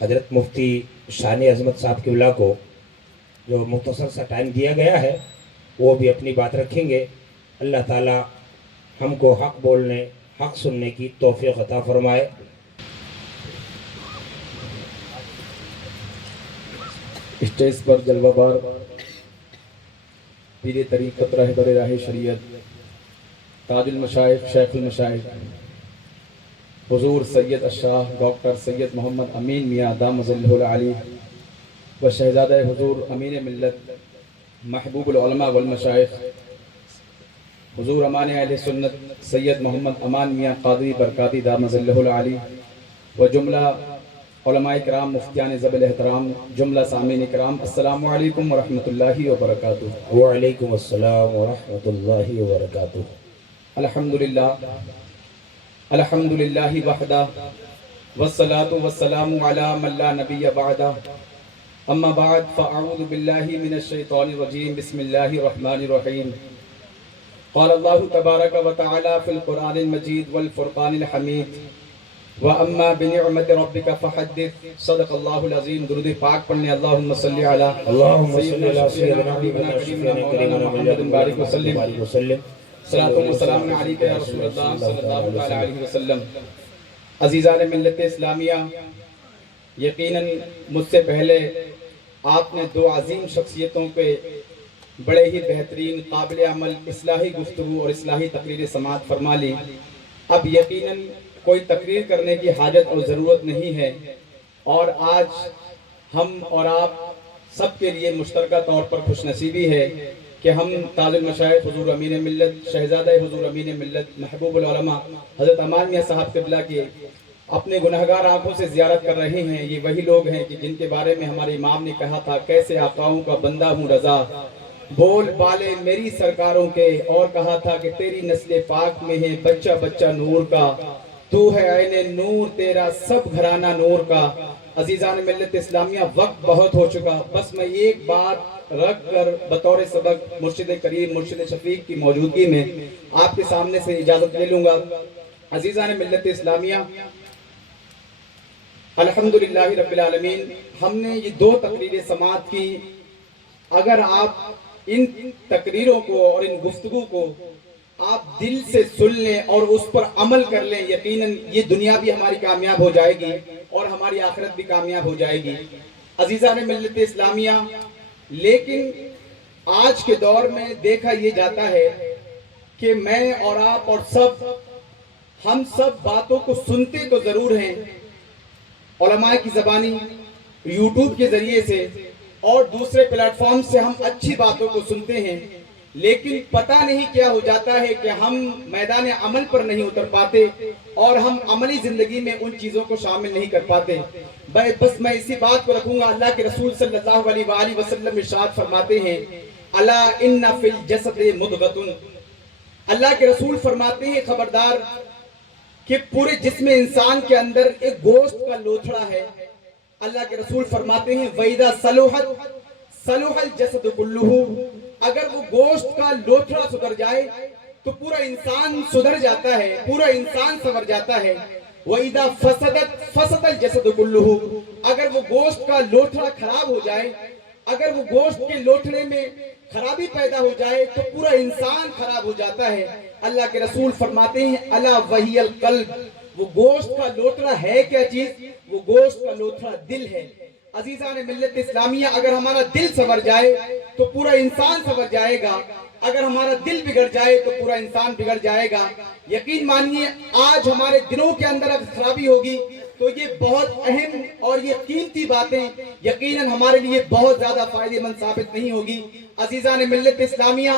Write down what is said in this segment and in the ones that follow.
حضرت مفتی شان عظمت صاحب قبلہ کو جو مختصر سا ٹائم دیا گیا ہے وہ بھی اپنی بات رکھیں گے۔ اللہ تعالی ہم کو حق بولنے حق سننے کی توفیق عطا فرمائے۔ اسٹیج پر جلوہ بار پیر طریقت رہبر راہ شریعت تاج المشائخ شیخ المشائخ حضور سید الشاہ ڈاکٹر سید محمد امین میاں دام ظلہ العلی و شہزادہ حضور امین ملت محبوب العلماء والمشائخ حضور امان اہل سنت سید محمد امان میاں قادری برکاتی دام ظلہ العلی و جملہ علماء کرام مفتیان ذوی احترام جملہ سامعین کرام، السلام علیکم ورحمۃ اللہ وبرکاتہ۔ وعلیکم السلام ورحمۃ اللہ وبرکاتہ۔ الحمدللہ الحمدللہ وحدہ والصلاة والسلام علی من لا نبی بعدہ، اما بعد فاعوذ باللہ من الشیطان الرجیم، بسم اللہ الرحمن الرحیم۔ قال اللہ تبارک و تعالی فی القرآن المجید والفرقان الحمید، وَأَمَّا بِنِعْمَةِ رَبِّكَ فَحَدِّثْ۔ صدق اللہ العظیم۔ درود پاک پڑھنے اللہم صلی علی اللہم صلی علی سیدنا حبیبنا سیدنا مولانا محمد بارک وسلم، صلاۃ و سلام علیک یا رسول اللہ صلی اللہ علیہ وسلم۔ عزیزان ملت اسلامیہ، یقیناً مجھ سے پہلے آپ نے دو عظیم شخصیتوں کے بڑے ہی بہترین قابل عمل اصلاحی گفتگو اور اصلاحی تقریر سماعت فرما لی۔ اب یقیناً کوئی تقریر کرنے کی حاجت اور ضرورت نہیں ہے، اور آج ہم اور آپ سب کے لیے مشترکہ طور پر خوش نصیبی ہے کہ ہم تاج المشائخ حضور امین ملت شہزادہ حضور امین ملت محبوب العلماء حضرت امان میاں صاحب قبلہ کے اپنے گنہگار آنکھوں سے زیارت کر رہے ہیں۔ یہ وہی لوگ ہیں کہ جن کے بارے میں ہمارے امام نے کہا تھا، کیسے آقاؤں کا بندہ ہوں رضا، بول بالے میری سرکاروں کے، اور کہا تھا کہ تیری نسل پاک میں ہے بچہ بچہ نور کا، تو ہے عین نور تیرا سب گھرانہ نور کا۔ عزیزان ملت اسلامیہ، وقت بہت ہو چکا، بس میں ایک بات رکھ کر بطور سبق مرشد کریم مرشد شفیق کی موجودگی میں آپ کے سامنے سے اجازت لے لوں گا۔ عزیزان ملت اسلامیہ، الحمدللہ رب العالمین، ہم نے یہ دو تقریریں سماعت کی۔ اگر آپ ان تقریروں کو اور ان گفتگو کو آپ دل سے سن لیں اور اس پر عمل کر لیں، یقیناً یہ دنیا بھی ہماری کامیاب ہو جائے گی اور ہماری آخرت بھی کامیاب ہو جائے گی۔ عزیزان ملت اسلامیہ، لیکن آج کے دور میں دیکھا یہ جاتا ہے کہ میں اور آپ اور ہم سب باتوں کو سنتے تو ضرور ہیں، علماء کی زبانی، یوٹیوب کے ذریعے سے اور دوسرے پلیٹ فارم سے ہم اچھی باتوں کو سنتے ہیں، لیکن پتہ نہیں کیا ہو جاتا ہے کہ ہم میدان عمل پر نہیں اتر پاتے اور ہم عملی زندگی میں ان چیزوں کو شامل نہیں کر پاتے۔ بس میں اسی بات کو رکھوں گا۔ اللہ کے رسول صلی اللہ علیہ وآلہ وسلم ارشاد فرماتے ہیں، الا ان فی الجسد مضغۃ۔ اللہ کے رسول فرماتے ہیں، خبردار کہ پورے جسم انسان کے اندر ایک گوشت کا لوتھڑا ہے۔ اللہ کے رسول فرماتے ہیں، وَإِذَا صَلُحَتْ صَلُحَ الْجَسَدُ كُلُّهُ۔ اگر وہ گوشت کا لوتھڑا سدھر جائے تو پورا انسان سدھر جاتا ہے، پورا انسان سنور جاتا ہے۔ وَإِذَا فَسَدَتْ فَسَدَ الْجَسَدُ كُلُّهُ۔ اگر وہ گوشت کا لوتھڑا خراب ہو جائے، اگر وہ گوشت کے لوتھڑے میں خرابی پیدا ہو جائے تو پورا انسان خراب ہو جاتا ہے۔ اللہ کے رسول فرماتے ہیں، الا وہی القلب۔ وہ گوشت کا لوتھڑا ہے کیا چیز؟ وہ گوشت کا لوتھڑا دل ہے۔ عزیزان ملت اسلامیہ، اگر ہمارا دل سنور جائے تو پورا انسان سنور جائے گا، اگر ہمارا دل بگڑ جائے تو پورا انسان بگڑ جائے گا۔ یقین مانیے، آج ہمارے دلوں کے اندر اگر خرابی ہوگی تو یہ بہت اہم اور یہ قیمتی باتیں یقیناً ہمارے لیے بہت زیادہ فائدہ مند ثابت نہیں ہوگی۔ عزیزان ملت اسلامیہ،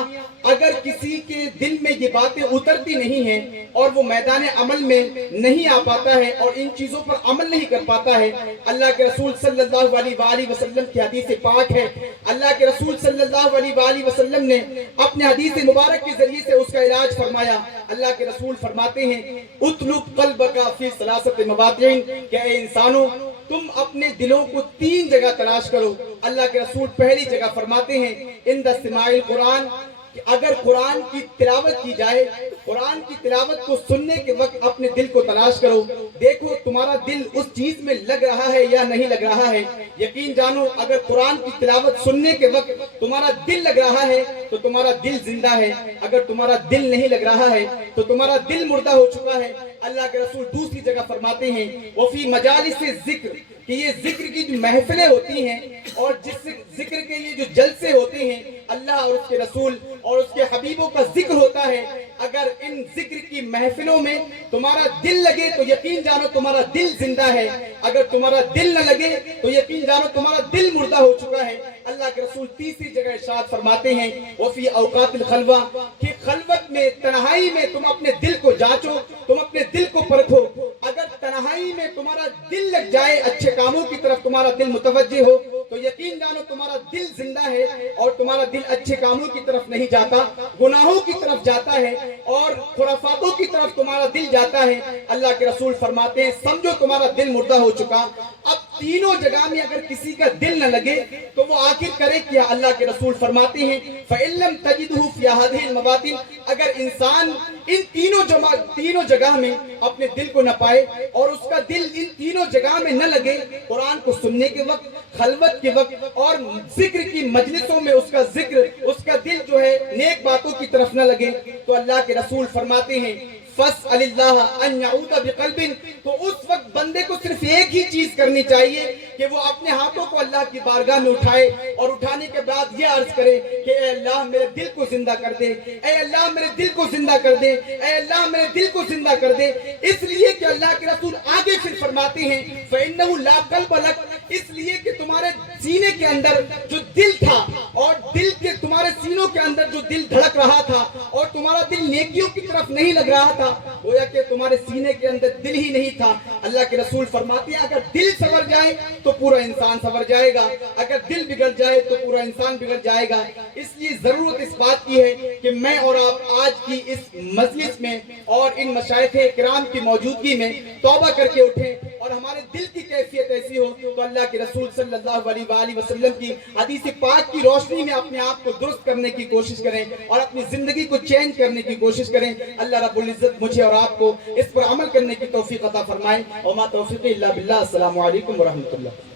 اگر کسی کے دل میں یہ باتیں اترتی نہیں ہیں اور وہ میدان عمل میں نہیں آ پاتا ہے اور ان چیزوں پر عمل نہیں کر پاتا ہے، اللہ کے رسول صلی اللہ علیہ وآلہ وسلم کی حدیث پاک ہے، اللہ کے رسول صلی اللہ علیہ وآلہ وسلم نے اپنے حدیث مبارک کے ذریعے سے اس کا علاج فرمایا۔ اللہ کے رسول فرماتے ہیں، اطلب قلبک فی ثلاثۃ مواطن، کہ اے انسانوں، تم اپنے دلوں کو 3 جگہ تلاش کرو۔ اللہ کے رسول پہلی جگہ فرماتے ہیں، عند سماع القرآن، کہ اگر قرآن کی تلاوت کی جائے، قرآن کی تلاوت کو سننے کے وقت اپنے دل کو تلاش کرو، دیکھو تمہارا دل اس چیز میں لگ رہا ہے یا نہیں لگ رہا ہے۔ یقین جانو اگر قرآن کی تلاوت سننے کے وقت تمہارا دل لگ رہا ہے تو تمہارا دل زندہ ہے، اگر تمہارا دل نہیں لگ رہا ہے تو تمہارا دل مردہ ہو چکا ہے۔ اللہ کے رسول دوسری جگہ فرماتے ہیں وفی مجالس ذکر، کہ یہ ذکر کی جو محفلیں ہوتی ہیں اور جس ذکر کے یہ جو جلسے ہوتے ہیں، اللہ اور اس کے رسول اور اس کے حبیبوں کا ذکر ہوتا ہے، اگر ان ذکر کی محفلوں میں تمہارا دل لگے تو یقین جانو تمہارا دل زندہ ہے، اگر تمہارا دل نہ لگے تو یقین جانو تمہارا دل مردہ ہو چکا ہے۔ اللہ کے رسول تیسری جگہ ارشاد فرماتے ہیں وفی اوقات الخلوہ، کہ خلوت میں تنہائی میں تم اپنے دل کو جانچو، تم اپنے دل کو پرکھو، اگر تنہائی میں تمہارا دل لگ جائے، اچھے کاموں کی طرف تمہارا دل متوجہ ہو تو یقین جانو تمہارا دل زندہ ہے اور تمہارا دل اچھے کاموں کی طرف نہیں جاتا، گناہوں کی طرف جاتا ہے اور خرافاتوں کی طرف تمہارا دل جاتا ہے۔ اللہ کے رسول فرماتے ہیں سمجھو تمہارا دل مردہ ہو چکا۔ اب تینوں جگہ میں اگر کسی کا دل نہ لگے تو وہ آخر کرے کیا؟ اللہ کے رسول فرماتے ہیں فَإِن لَمْ تَجِدْهُ فِي هَذِهِ الْمَوَاطِنِ، اگر انسان ان تینوں جگہ میں اپنے دل کو نہ پائے اور اس کا دل ان تینوں جگہ میں نہ لگے، قرآن کو سننے کے وقت، خلوت کے وقت اور ذکر کی مجلسوں میں اس کا ذکر، اس کا دل جو ہے نیک باتوں کی طرف نہ لگے، تو اللہ کے رسول فرماتے ہیں فَاسْأَلِ اللَّهَ أَن يَعُودَ بِقَلْبٍ، تو اس وقت بندے کو صرف ایک ہی چیز کرنی چاہیے کہ وہ اپنے ہاتھوں کو اللہ کی بارگاہ میں اٹھائے اور اٹھانے کے بعد یہ عرض کرے کہ اے اللہ میرے دل کو زندہ کر دے، اے اللہ میرے دل کو زندہ کر دے، اے اللہ میرے دل کو زندہ کر دے۔ اس لیے کہ اللہ کے رسول آگے پھر فرماتے ہیں فَإِنَّهُ لَا قَلْبَ لَكَ، اس لیے کہ تمہارے سینے کے اندر جو دل تھا اور دل کے تمہارے سینوں کے اندر جو دل دھڑک رہا تھا اور تمہارا دل نیکیوں کی طرف نہیں لگ رہا تھا، گویا کہ تمہارے سینے کے اندر دل ہی نہیں تھا۔ اللہ کے رسول فرماتے ہیں اگر دل سنور جائے تو پورا انسان سنور جائے گا، اگر دل بگڑ جائے تو پورا انسان بگڑ جائے گا۔ اس لیے ضرورت اس بات کی ہے کہ میں اور آپ آج کی اس مجلس میں اور ان مشائخ کرام کی موجودگی میں توبہ کر کے اٹھیں اور ہمارے دل کی کیفیت ایسی ہو تو اللہ کے رسول صلی اللہ علیہ وآلہ وسلم کی حدیث پاک کی روشنی میں اپنے آپ کو درست کرنے کی کوشش کریں اور اپنی زندگی کو چینج کرنے کی کوشش کریں۔ اللہ رب العزت مجھے اور آپ کو اس پر عمل کرنے کی توفیق عطا فرمائے۔ وما توفیقی الا باللہ۔ السلام علیکم ورحمۃ اللہ۔